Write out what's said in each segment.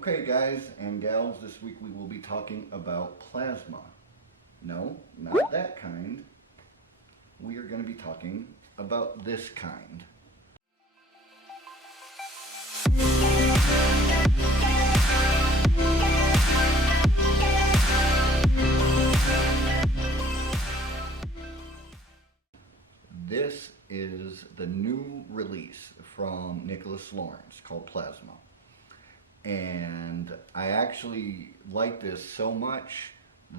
Okay, guys and gals, this week we will be talking about plasma. No, not that kind. We are going to be talking about this kind. This is the new release from Nicholas Lawrence called Plasma. And I actually like this so much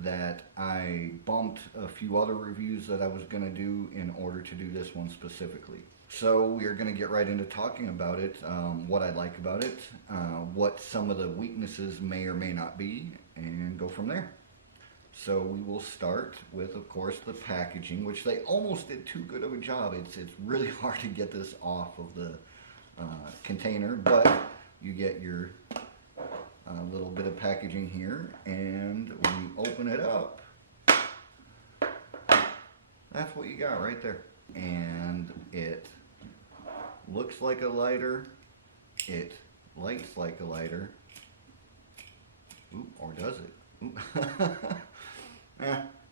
that I bumped a few other reviews that I was going to do in order to do this one specifically. So we are going to get right into talking about it, what I like about it, what some of the weaknesses may or may not be, and go from there. So we will start with, of course, the packaging, which they almost did too good of a job. It's really hard to get this off of the container, but you get your little bit of packaging here, and when you open it up, that's what you got right there. And it looks like a lighter, it lights like a lighter. Ooh, or does it? Ooh.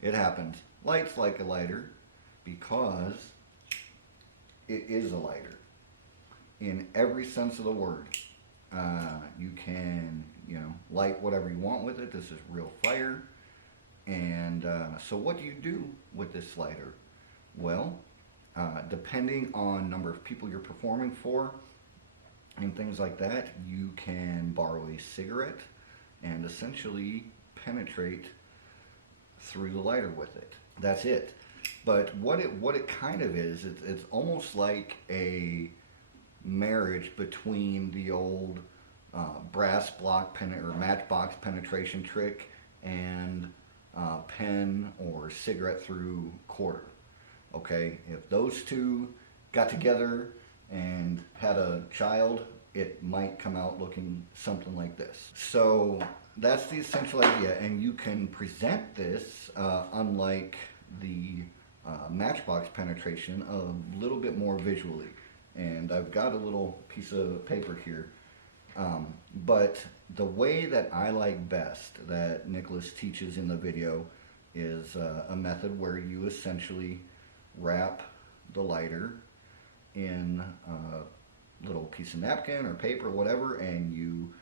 It happens. Lights like a lighter because it is a lighter in every sense of the word. You can, light whatever you want with it. This is real fire. And so what do you do with this lighter? Well, depending on number of people you're performing for and things like that, you can borrow a cigarette and essentially penetrate through the lighter with it. That's it. But what it kind of is, it's almost like a marriage between the old brass block or matchbox penetration trick and pen or cigarette through quarter. Okay, if those two got together and had a child, it might come out looking something like this. So that's the essential idea, and you can present this, unlike the matchbox penetration, a little bit more visually. And I've got a little piece of paper here. But the way that I like best that Nicholas teaches in the video is a method where you essentially wrap the lighter in a little piece of napkin or paper, whatever, and you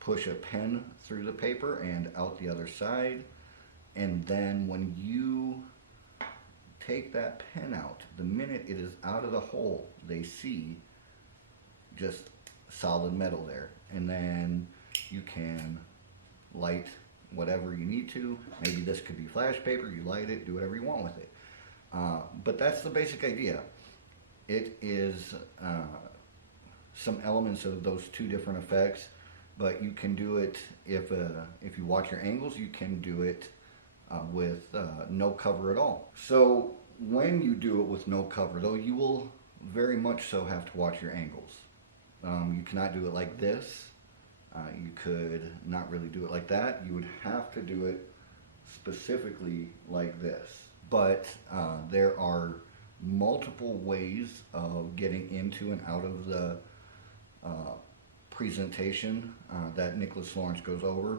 push a pen through the paper and out the other side. And then when you take that pen out, the minute it is out of the hole, they see just solid metal there. And then you can light whatever you need to. Maybe this could be flash paper, you light it, do whatever you want with it. But that's the basic idea. It is some elements of those two different effects, but you can do it if you watch your angles, you can do it with no cover at all. So when you do it with no cover, though, you will very much so have to watch your angles. You cannot do it like this. You could not really do it like that. You would have to do it specifically like this. But there are multiple ways of getting into and out of the presentation that Nicholas Lawrence goes over.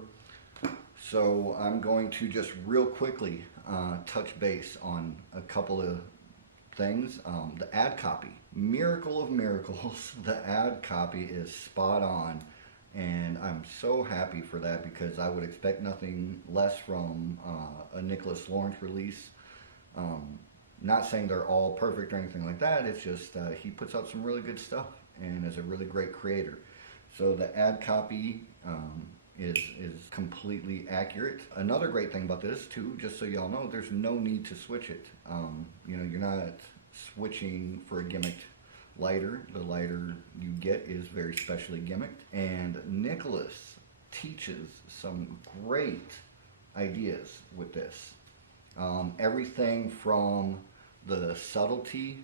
So I'm going to just real quickly touch base on a couple of things. The ad copy, miracle of miracles, the ad copy is spot on, and I'm so happy for that because I would expect nothing less from a Nicholas Lawrence release. Not saying they're all perfect or anything like that, it's just he puts out some really good stuff and is a really great creator. So the ad copy is completely accurate. Another great thing about this too, just so y'all know, there's no need to switch it. You're not switching for a gimmicked lighter. The lighter you get is very specially gimmicked. And Nicholas teaches some great ideas with this. Everything from the subtlety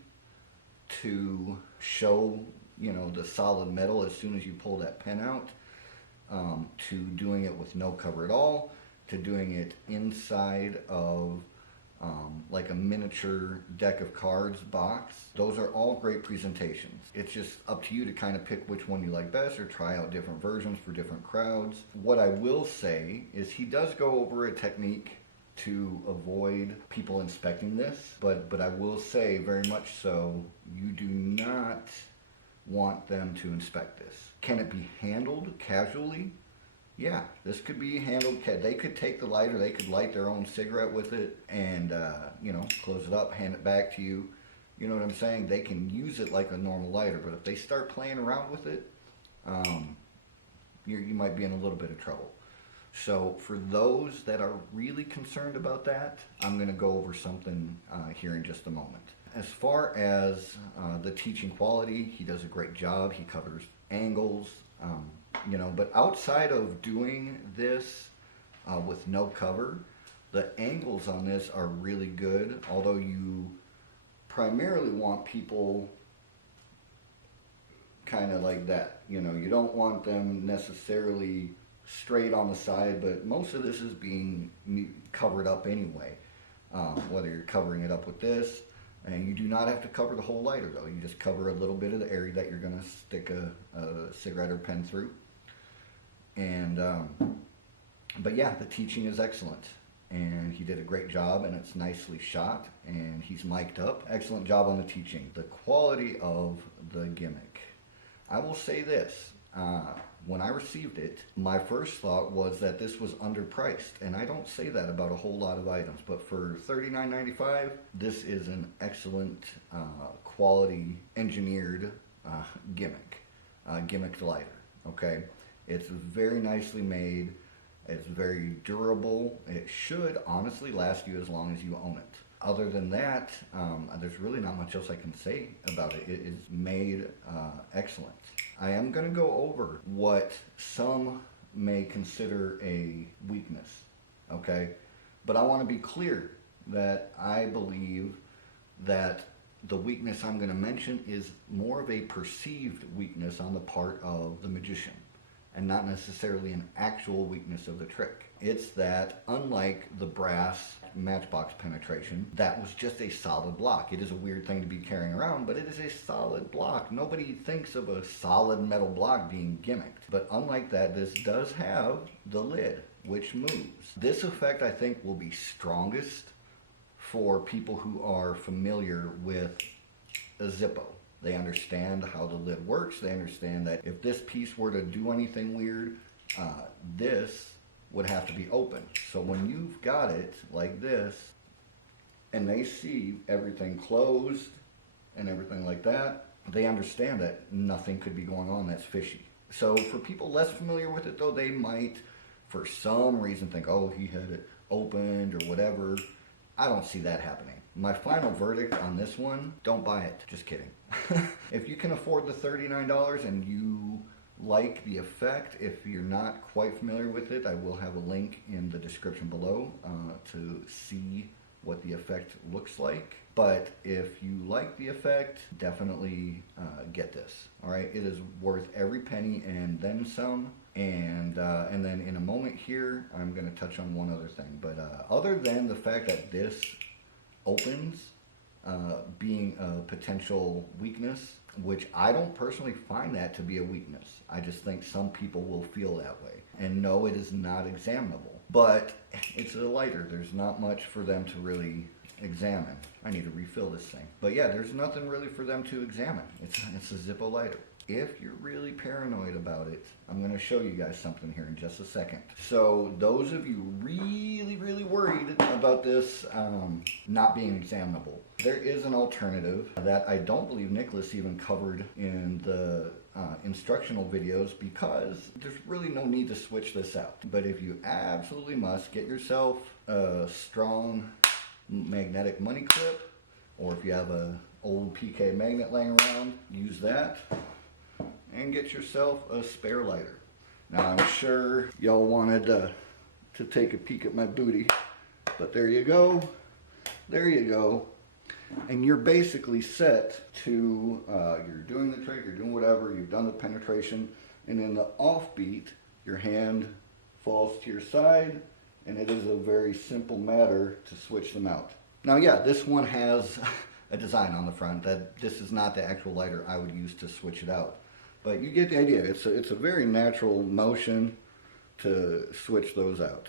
to show, the solid metal as soon as you pull that pen out, to doing it with no cover at all, to doing it inside of like a miniature deck of cards box. Those are all great presentations. It's just up to you to kind of pick which one you like best or try out different versions for different crowds. What I will say is he does go over a technique to avoid people inspecting this, but I will say very much so, you do not want them to inspect this. Can it be handled casually? Yeah, this could be handled. They could take the lighter, they could light their own cigarette with it and, you know, close it up, hand it back to you. You know what I'm saying? They can use it like a normal lighter, but if they start playing around with it, you might be in a little bit of trouble. So for those that are really concerned about that, I'm going to go over something here in just a moment. As far as the teaching quality, he does a great job. He covers angles, you know, but outside of doing this with no cover, the angles on this are really good, although you primarily want people kind of like that. You know, you don't want them necessarily straight on the side, but most of this is being covered up anyway, whether you're covering it up with this. And you do not have to cover the whole lighter though. You just cover a little bit of the area that you're going to stick a cigarette or pen through. And but yeah, the teaching is excellent, and he did a great job, and it's nicely shot, and he's mic'd up. Excellent job on the teaching. The quality of the gimmick. I will say this. When I received it, my first thought was that this was underpriced, and I don't say that about a whole lot of items, but for $39.95, this is an excellent quality engineered gimmicked lighter, okay? It's very nicely made, it's very durable, it should honestly last you as long as you own it. Other than that, there's really not much else I can say about it. It is made excellent. I am going to go over what some may consider a weakness, okay? But I want to be clear that I believe that the weakness I'm going to mention is more of a perceived weakness on the part of the magician, and not necessarily an actual weakness of the trick. It's that, unlike the brass matchbox penetration, that was just a solid block. It is a weird thing to be carrying around, but it is a solid block. Nobody thinks of a solid metal block being gimmicked. But unlike that, this does have the lid, which moves. This effect, I think, will be strongest for people who are familiar with a Zippo. They understand how the lid works. They understand that if this piece were to do anything weird, this would have to be open. So when you've got it like this, and they see everything closed and everything like that, they understand that nothing could be going on that's fishy. So for people less familiar with it though, they might, for some reason, think, oh, he had it opened or whatever. I don't see that happening. My final verdict on this one, don't buy it. Just kidding. If you can afford the $39 and you like the effect, if you're not quite familiar with it, I will have a link in the description below to see what the effect looks like. But if you like the effect, definitely get this. All right, it is worth every penny and then some. And then in a moment here, I'm going to touch on one other thing. But other than the fact that this opens, being a potential weakness, which I don't personally find that to be a weakness. I just think some people will feel that way. And no, it is not examinable. But it's a lighter. There's not much for them to really examine. I need to refill this thing. But yeah, there's nothing really for them to examine. It's a Zippo lighter. If you're really paranoid about it, I'm going to show you guys something here in just a second. So those of you really worried about this not being examinable, there is an alternative that I don't believe Nicholas even covered in the instructional videos, because there's really no need to switch this out. But if you absolutely must, get yourself a strong magnetic money clip, or if you have an old PK magnet laying around, use that. And get yourself a spare lighter. Now I'm sure y'all wanted to take a peek at my booty, but there you go. There you go. And you're basically set to, you're doing the trick, you're doing whatever, you've done the penetration, and in the offbeat, your hand falls to your side, and it is a very simple matter to switch them out. Now, yeah, this one has a design on the front that this is not the actual lighter I would use to switch it out. But you get the idea. It's a very natural motion to switch those out.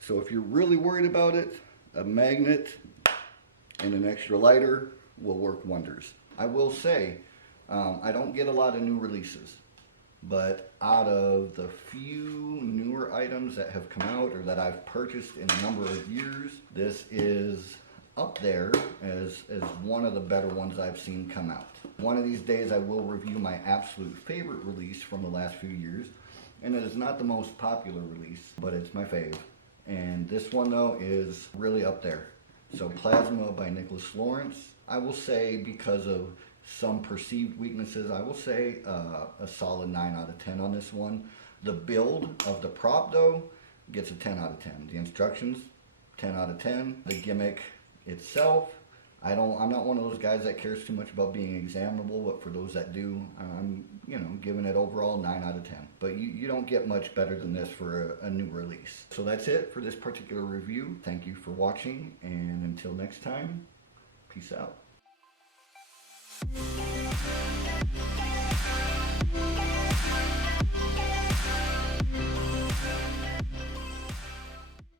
So if you're really worried about it, a magnet and an extra lighter will work wonders. I will say, I don't get a lot of new releases, but out of the few newer items that have come out or that I've purchased in a number of years, this is up there as one of the better ones I've seen come out. One of these days I will review my absolute favorite release from the last few years, and it is not the most popular release, but it's my fave. And this one though is really up there. So Plasma by Nicholas Lawrence. I will say, because of some perceived weaknesses, I will say a solid 9 out of 10 on this one. The build of the prop though gets a 10 out of 10. The instructions, 10 out of 10. The gimmick itself, I'm not one of those guys that cares too much about being examinable, but for those that do, I'm giving it overall 9 out of 10. But you don't get much better than this for a new release. So that's it for this particular review. Thank you for watching, and until next time, peace out.